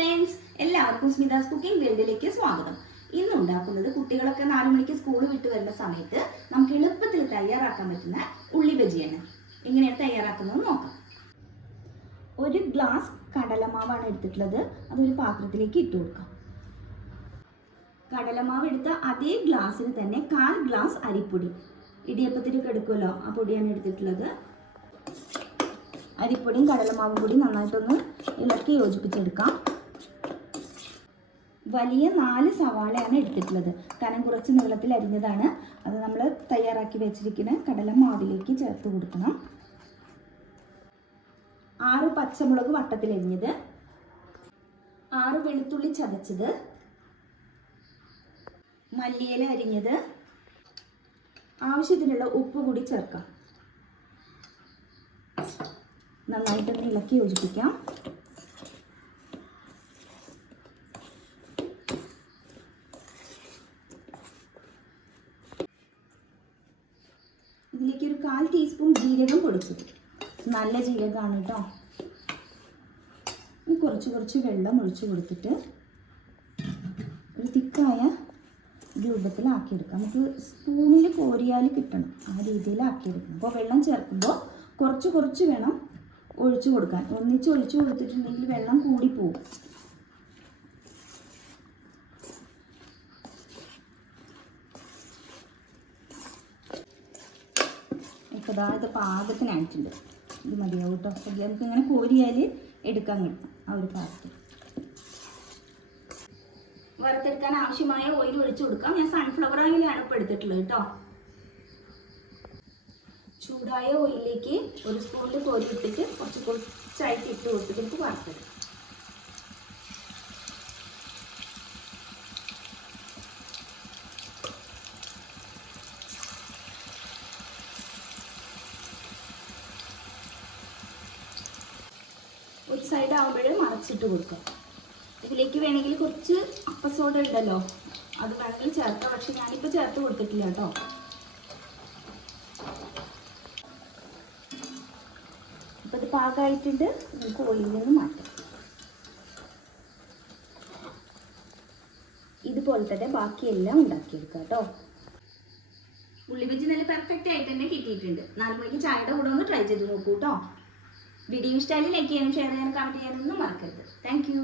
Friends, എല്ലാവർക്കും സ്മിതാസ് cooking വേൾഡിലേക്ക് സ്വാഗതം. ഇന്ന് ഉണ്ടാക്കുന്നത് കുട്ടികളൊക്കെ 4 മണിക്ക് സ്കൂൾ വിട്ട് വരുന്ന സമയത്ത് നമുക്ക് എളുപ്പത്തിൽ തയ്യാറാക്കാൻ പറ്റുന്ന ഉള്ളി ബജിയാണ്. എങ്ങനെയാണ് തയ്യാറാക്കുന്നത് നോക്കാം. ഒരു ഗ്ലാസ് കടലമാവാണ് എടുത്തിട്ടുള്ളത്. അതൊരു പാത്രത്തിലേക്ക് ഇട്ട് കൊടുക്കാം. കടലമാവ് എടുത്ത അതേ ഗ്ലാസ്സിന് തന്നെ 1/4 ഗ്ലാസ് അരിപ്പൊടി, ഇടിയപ്പത്തിനൊക്കെ എടുക്കുമല്ലോ ആ പൊടിയാണ് എടുത്തിട്ടുള്ളത്. അരിപ്പൊടിയും കടലമാവും കൂടി നന്നായിട്ടൊന്ന് ഇളക്കി യോജിപ്പിച്ചെടുക്കാം. വലിയ 4 സവാളയാണ് എടുത്തിട്ടുള്ളത്. കനം കുറച്ച് നീളത്തിൽ അരിഞ്ഞതാണ്. അത് നമ്മൾ തയ്യാറാക്കി വെച്ചിരിക്കുന്ന കടലമാവിലേക്ക് ചേർത്ത് കൊടുക്കണം. 6 പച്ചമുളക് വട്ടത്തിൽ അരിഞ്ഞത്, 6 വെളുത്തുള്ളി ചതച്ചത്, മല്ലിയില അരിഞ്ഞത്, ആവശ്യത്തിനുള്ള ഉപ്പ് കൂടി ചേർക്കാം. നന്നായിട്ടൊന്ന് ഇളക്കി യോജിപ്പിക്കാം. ഇതിലേക്ക് ഒരു 1/4 ടീസ്പൂൺ ജീരകം പൊടിച്ചത്, നല്ല ജീരകമാണ് കേട്ടോ. കുറച്ച് വെള്ളം ഒഴിച്ചു കൊടുത്തിട്ട് ഒരു തിക്കായ രൂപത്തിലാക്കിയെടുക്കാം. നമുക്ക് സ്പൂണിൽ കോരിയാൽ കിട്ടണം, ആ രീതിയിലാക്കിയെടുക്കണം. അപ്പോൾ വെള്ളം ചേർക്കുമ്പോൾ കുറച്ച് വേണം ഒഴിച്ചു കൊടുക്കാൻ. ഒന്നിച്ച് ഒഴിച്ചു കൊടുത്തിട്ടുണ്ടെങ്കിൽ വെള്ളം കൂടിപ്പോവും. ഇപ്പോൾ ഇത് പാകത്തിനായിട്ടുണ്ട്. ഇത് മതിയാവും കേട്ടോ. നമുക്ക് ഇങ്ങനെ കോരിയാൽ എടുക്കാൻ കിട്ടും ആ ഒരു പാകത്തിൽ. വറുത്തെടുക്കാൻ ആവശ്യമായ ഓയിൽ ഒഴിച്ചു കൊടുക്കാം. ഞാൻ സൺഫ്ലവർ ഓയിലാണ് ഇപ്പോൾ എടുത്തിട്ടുള്ളത് കേട്ടോ. ചൂടായ ഓയിലിലേക്ക് ഒരു സ്പൂണിൽ കോരി ഇട്ടിട്ട് കുറച്ചായിട്ട് ഇട്ട് കൊടുത്തിട്ട് വറുത്തെടുക്കും. ഒരു സൈഡ് ആകുമ്പോഴേ മറച്ചിട്ട് കൊടുക്കാം. ഇതിലേക്ക് വേണമെങ്കിൽ കുറച്ച് അപ്പസോഡ ഉണ്ടല്ലോ, അത് വേണമെങ്കിൽ ചേർക്കാം. പക്ഷെ ഞാനിപ്പോൾ ചേർത്ത് കൊടുത്തിട്ടില്ല കേട്ടോ. അപ്പോൾ ഇത് പാകമായിട്ടുണ്ട്. നമുക്ക് ഓയിലിൽ നിന്ന് മാറ്റാം. ഇതുപോലെ തന്നെ ബാക്കിയെല്ലാം ഉണ്ടാക്കിയെടുക്കാം കേട്ടോ. ഉള്ളി ബജി നല്ല പെർഫെക്റ്റ് ആയിട്ട് തന്നെ കിട്ടിയിട്ടുണ്ട്. 4 മണിക്ക് ചായയുടെ കൂടെ ഒന്ന് ട്രൈ ചെയ്ത് നോക്കൂ കേട്ടോ. വീഡിയോ ഇഷ്ടമായി ലൈക്ക് ചെയ്യാനും ഷെയർ ചെയ്യാനും കമൻറ്റ് ചെയ്യാനൊന്നും മറക്കരുത്. Thank you.